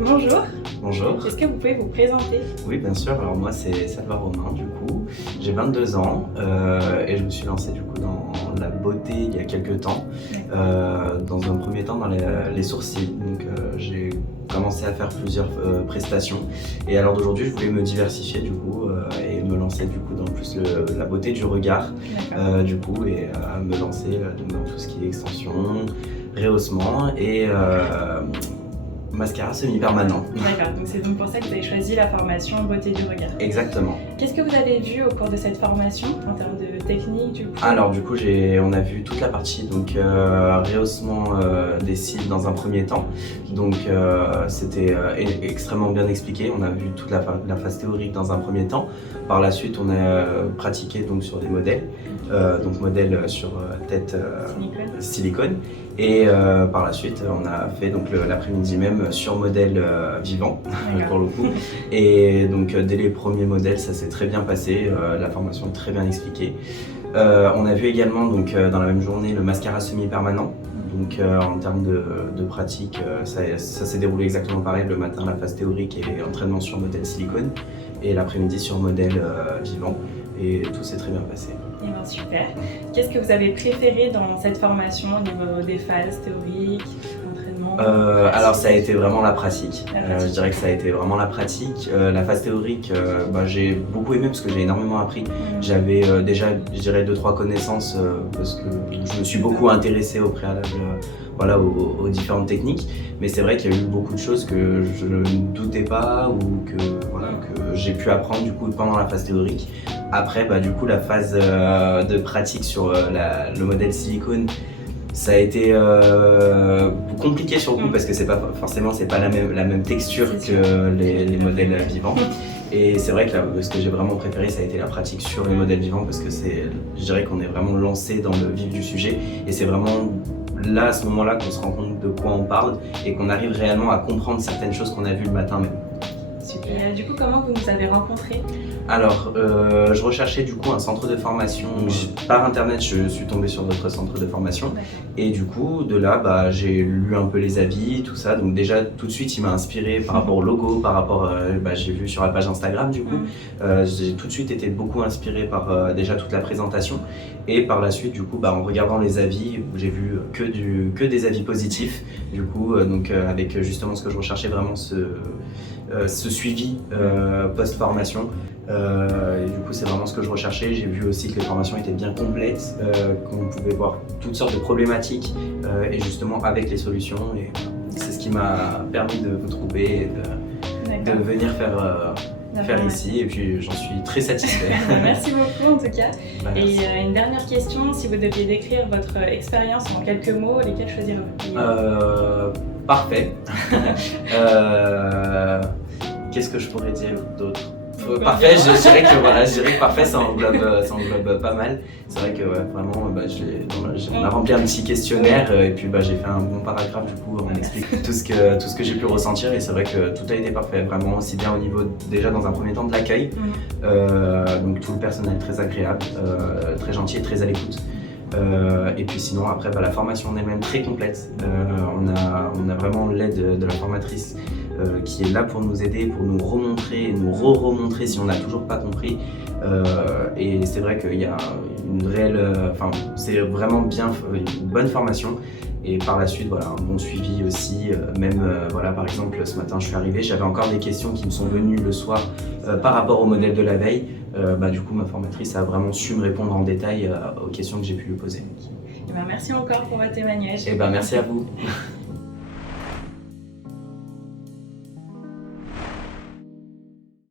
Bonjour, Bonjour. est-ce que vous pouvez vous présenter? Oui, bien sûr. Alors moi, c'est Salva Romain, du coup. J'ai 22 ans et je me suis lancé du coup dans la beauté il y a quelques temps. Dans un premier temps, dans les sourcils. Donc j'ai commencé à faire plusieurs prestations. Et alors d'aujourd'hui, je voulais me diversifier du coup et me lancer du coup dans plus la beauté du regard, D'accord. du coup, et me lancer dans tout ce qui est extension, rehaussement et mascara semi-permanent. D'accord, donc c'est donc pour ça que vous avez choisi la formation beauté du regard. Exactement. Qu'est-ce que vous avez vu au cours de cette formation en termes de technique du coup? Alors du coup, on a vu toute la partie donc rehaussement des cils dans un premier temps. Donc c'était extrêmement bien expliqué. On a vu toute la phase théorique dans un premier temps. Par la suite, on a pratiqué donc sur des modèles, donc modèles sur tête silicone. Et par la suite, on a fait donc l'après-midi même sur modèle vivant pour le coup. Et donc dès les premiers modèles, ça s'est très bien passé. La formation est très bien expliquée. On a vu également donc, dans la même journée le mascara semi-permanent. Donc en termes de pratique, ça s'est déroulé exactement pareil. Le matin, la phase théorique et entraînement sur modèle silicone. Et l'après-midi sur modèle vivant. Et tout s'est très bien passé. Eh bien, super. Qu'est-ce que vous avez préféré dans cette formation au niveau des phases théoriques, entraînement? Alors ça a été vraiment la pratique. Je dirais que ça a été vraiment la pratique. La phase théorique, j'ai beaucoup aimé parce que j'ai énormément appris. J'avais déjà, je dirais, 2-3 connaissances parce que je me suis beaucoup intéressé au préalable aux différentes techniques. Mais c'est vrai qu'il y a eu beaucoup de choses que je ne doutais pas ou que j'ai pu apprendre du coup pendant la phase théorique. Après, du coup, la phase de pratique sur le modèle silicone, ça a été compliqué sur le coup parce que c'est pas la même texture que les modèles vivants. Et c'est vrai que ce que j'ai vraiment préféré, ça a été la pratique sur les modèles vivants parce que je dirais qu'on est vraiment lancé dans le vif du sujet et c'est vraiment là, à ce moment-là, qu'on se rend compte de quoi on parle et qu'on arrive réellement à comprendre certaines choses qu'on a vues le matin même. Super. Et du coup, comment vous nous avez rencontrés? Alors, je recherchais du coup un centre de formation. Par internet, je suis tombé sur votre centre de formation. Et du coup, de là, j'ai lu un peu les avis, tout ça. Donc déjà, tout de suite, il m'a inspiré par rapport au logo, par rapport, j'ai vu sur la page Instagram du coup. J'ai tout de suite été beaucoup inspiré par déjà toute la présentation. Et par la suite, du coup, en regardant les avis, j'ai vu que des avis positifs. Du coup, avec justement ce que je recherchais vraiment, ce suivi post-formation. Et du coup, c'est vraiment ce que je recherchais. J'ai vu aussi que les formations étaient bien complètes, qu'on pouvait voir toutes sortes de problématiques et justement avec les solutions. Et c'est ce qui m'a permis de vous trouver et de venir faire ici. Et puis, j'en suis très satisfait. Merci beaucoup en tout cas. Et une dernière question, si vous deviez décrire votre expérience en quelques mots, lesquels choisirez-vous? Parfait. Qu'est-ce que je pourrais dire d'autre? Parfait, je dirais que parfait, ça englobe pas mal. C'est vrai que vraiment, on a rempli un petit questionnaire et puis j'ai fait un bon paragraphe du coup en expliquant tout ce que j'ai pu ressentir et c'est vrai que tout a été parfait, vraiment aussi bien au niveau déjà dans un premier temps de l'accueil, donc tout le personnel très agréable, très gentil et très à l'écoute. Et puis sinon après la formation en elle-même très complète, on a vraiment l'aide de la formatrice qui est là pour nous aider, pour nous remontrer et nous remontrer si on n'a toujours pas compris. Et c'est vrai qu'il y a une réelle, c'est vraiment bien une bonne formation. Et par la suite, un bon suivi aussi. Par exemple, ce matin, je suis arrivé, j'avais encore des questions qui me sont venues le soir par rapport au modèle de la veille. Du coup, ma formatrice a vraiment su me répondre en détail aux questions que j'ai pu lui poser. Merci encore pour votre témoignage. Merci à vous.